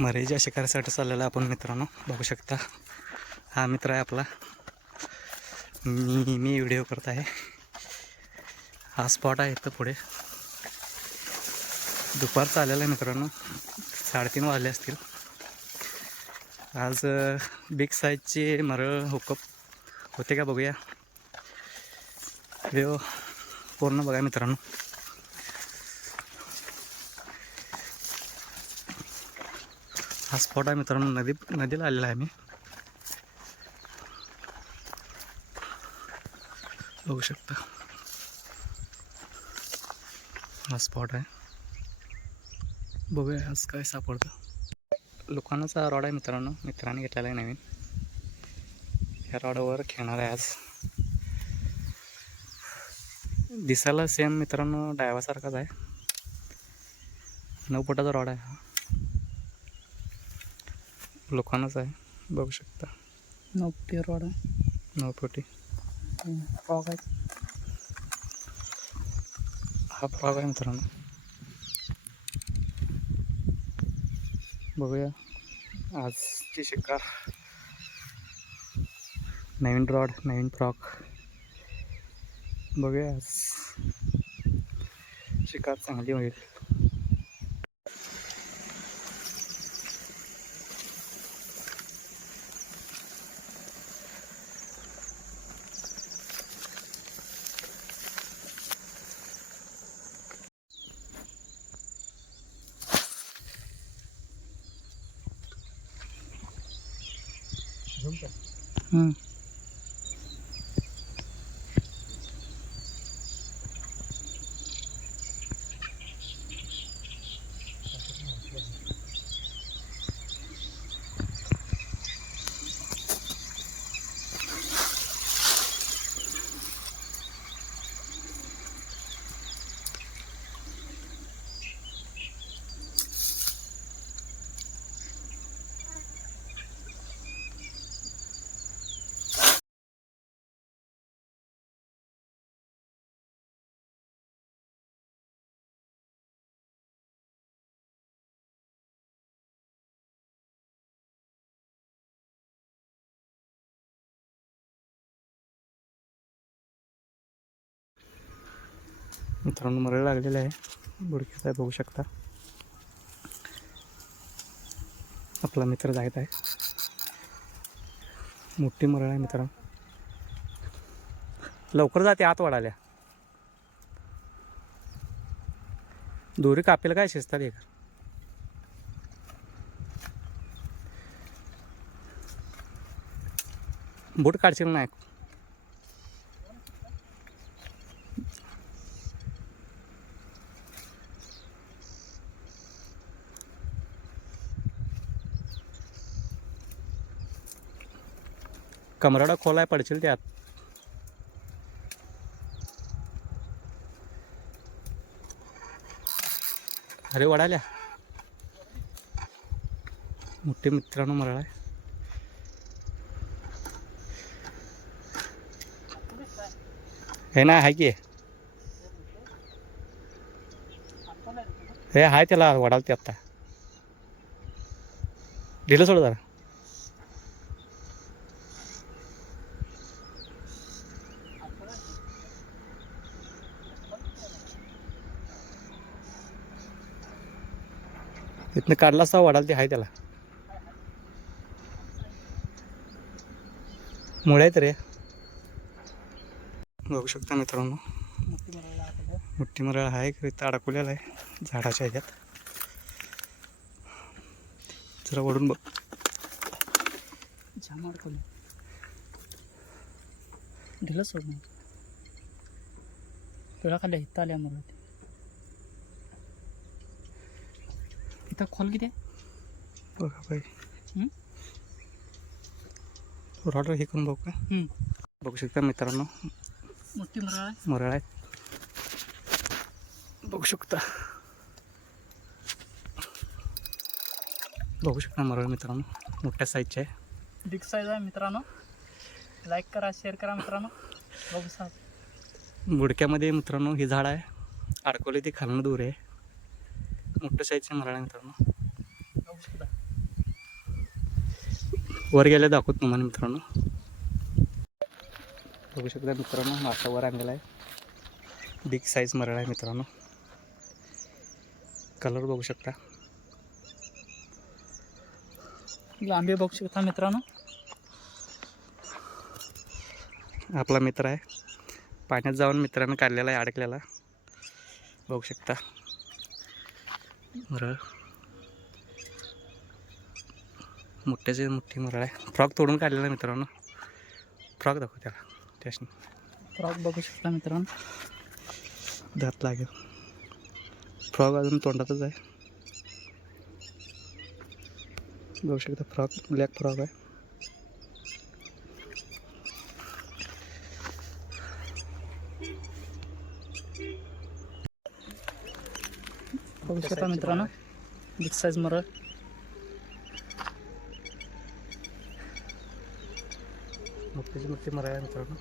मरेच्या शिकारीसाठी चाललेला आपण मित्रांनो बघू शकता. हा मित्र आहे आपला. मी व्हिडिओ करत आहे. हा स्पॉट आहे इथं पुढे. दुपारचा आलेला आहे मित्रांनो, 3:30 वाजले असतील. आज बिग साईजचे मरळ हुकअप होते का बघूया. व्हिडिओ पूर्ण बघा मित्रांनो. हा स्पॉट आहे मित्रांनो, नदीला आलेला आहे मी. बघू शकता हा स्पॉट आहे. बघूया आज काय सापडतं. लोकांचा रॉड आहे मित्रांनो, मित्रांनी घेतलेला आहे नवीन. ह्या रॉडवर खेळणार आहे आज. दिसायला सेम मित्रांनो डायवासारखाच आहे. 9 फुटाचा रॉड आहे हा. लोकांनाच आहे बघू शकता. 9 फुटी रॉड आहे. 9 फुटी फ्रॉग आहे. हा फ्रॉग आहे मित्रांनो. बघूया आजची शिकार. नवीन रॉड, नवीन फ्रॉग. बघूया आज शिकार चांगली होईल. मित्रांनो मरळ लागलेलं आहे, बुडक्यात आहे बघू शकता. आपला मित्र जायत आहे. मोठी मरळ आहे मित्रांनो. लवकर जाते आत वाढाल्या. दोरी कापेल काय शिजतात एक. बूट काढशील नाही. कमराडा खोलाय पडशील त्यात. अरे वडाल्या मोठे मित्रांनो मरळ आहे. हे ना आहे की हे आहे त्याला वडाल ते आत्ता. ढिलं सोड जरा. इथनं काढला असता वडाल ते आहे त्याला. मुळे आहेत रे. बघू शकता मित्रांनो मोठी मरळ आहे. इथं अडकवलेला आहे झाडाच्या ह्याच्यात. जरा ओढून बघ. जाम अडकवलं. ढिलं सोड नाही. तुला खाली इथं आल्यामुळे इथं खोल किती आहे बघा बाई. रॉडर हे करून बघू का. बघू शकता मित्रांनो मोठी मरळ आहे. मरळ आहे बघू शकता. बघू शकता मरळ मित्रांनो मोठ्या साईजचे आहे. बिग साईज आहे मित्रांनो. लाईक करा, शेअर करा मित्रांनो. बघू साहेब बुडक्यामध्ये मित्रांनो हे झाड आहे. अडकवले ते खालनं दूर आहे. मोठ्या साईजचे मरळ आहे मित्रांनो. बघू शकता. वर गेले दाखवत तुम्हाला मित्रांनो. बघू शकता मित्रांनो, मासा वर आणलेला आहे. बिग साईज मरळ आहे मित्रांनो. कलर बघू शकता. लांबी बघू शकता मित्रांनो. आपला मित्र आहे, पाण्यात जाऊन मित्रानं काढलेला आहे अडकलेला. बघू शकता मरळ, मोठ्याचे मोठी मरळ आहे. फ्रॉक तोडून काढलेला आहे मित्रांनो. फ्रॉक दाखव त्याला, त्याशी फ्रॉक बघू शकता मित्रांनो. दात लागेल. फ्रॉक अजून तोंडातच आहे. बघू शकता फ्रॉक, ब्लॅक फ्रॉक आहे. बघू शकता मित्रांनो, बिग साईज मरळ. मोठ्याची मोठी मरळ आहे मित्रांनो.